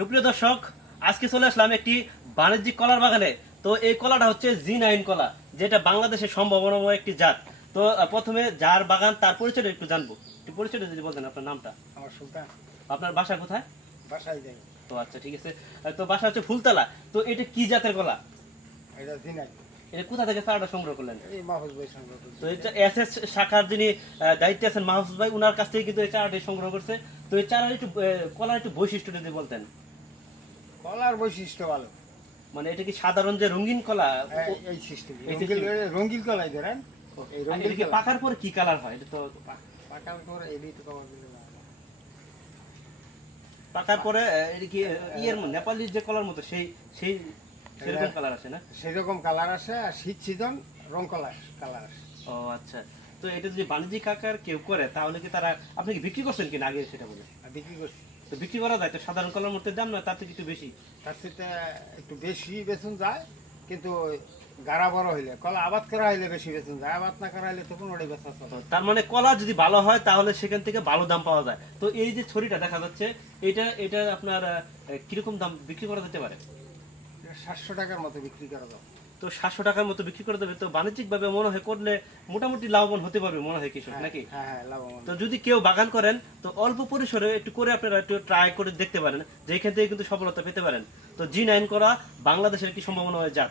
সুপ্রিয় দর্শক, আজকে চলে আসলাম একটি বাণিজ্যিক কলার বাগানে। তো এই কলাটা হচ্ছে জি9 কলা, যেটা বাংলাদেশের সম্ভাবনাময় একটি জাত। তো প্রথমে যার বাগান তার পরিচয়টা একটু জানবো। একটু পরিচয়টা যদি বলতেন, আপনার নামটা। আমার সুলতান। আপনার বাসা কোথায়? বাসায় যাই। তো আচ্ছা, ঠিক আছে। তো বাসা হচ্ছে ফুলতলা। তো এটা কি জাতের কলা? এটা দিনাই। এটা কোথা থেকে চারাটা সংগ্রহ করলেন? এই মাহফুজ ভাই সংগ্রহ করছি। তো এটা এসএস শাখার যিনি দায়িত্বে আছেন মাহফুজ ভাই, উনার কাছ থেকে কিন্তু এই চারাটি সংগ্রহ করছে। তো এই চারার একটু কলার একটু বৈশিষ্ট্য যদি বলতেন। কলার বৈশিষ্ট্য ভালো। মানে এটা কি সাধারণ যে রঙিন কলা? এই সিস্টেম এই রঙ্গিল কলাই ধরেন। এই রঙ্গিল কলা পাকার পর কি কালার হয়? এটা তো পাকার পর এদিকে তো কমা দিলে না। পাকার পরে এটা কি ইয়ের নেপালি যে কলার মতো সেই সেই সেরকম কালার আসে না? সেরকম কালার আসে, আর শীত সিজন রং কালার আসে। ও আচ্ছা। তো এটা যদি বাণিজ্যিক আকার কেউ করে তাহলে কি তারা, আপনি কি বিক্রি করছেন কিনা আগে সেটা বলে? আর বিক্রি করছি। তো বিক্রি করা যায় তো সাধারণ কলার মতো দাম না, তার থেকে একটু বেশি? তার সাথে একটু বেশি বেতন যায়, কিন্তু গাড়া বড় হইলে কলা আবাদ করা হইলে বেশি বেতন যায়, আবাদ না করা হইলে তো কোনোটাই বেচা চলে না। তার মানে কলা যদি ভালো হয় তাহলে সেখান থেকে ভালো দাম পাওয়া যায়। তো এই যে ছড়িটা দেখা যাচ্ছে, এটা এটা আপনার কিরকম দাম বিক্রি করা যেতে পারে? 700 টাকার মতো বিক্রি করা যাবে। তো 700 টাকার মতো বিক্রি করে দেবে। তো বাণিজ্যিক ভাবে মনে হয় করলে মোটামুটি লাভবান হতে পারবে মনে হয় কৃষক, নাকি? হ্যাঁ হ্যাঁ, লাভবান। তো যদি কেউ বাগান করেন তো অল্প পরিসরে একটু করে আপনারা একটু ট্রাই করে দেখতে পারেন, যেখান থেকে কিন্তু সফলতা পেতে পারেন। তো জি9 করা বাংলাদেশের একটি সম্ভাবনা জাত।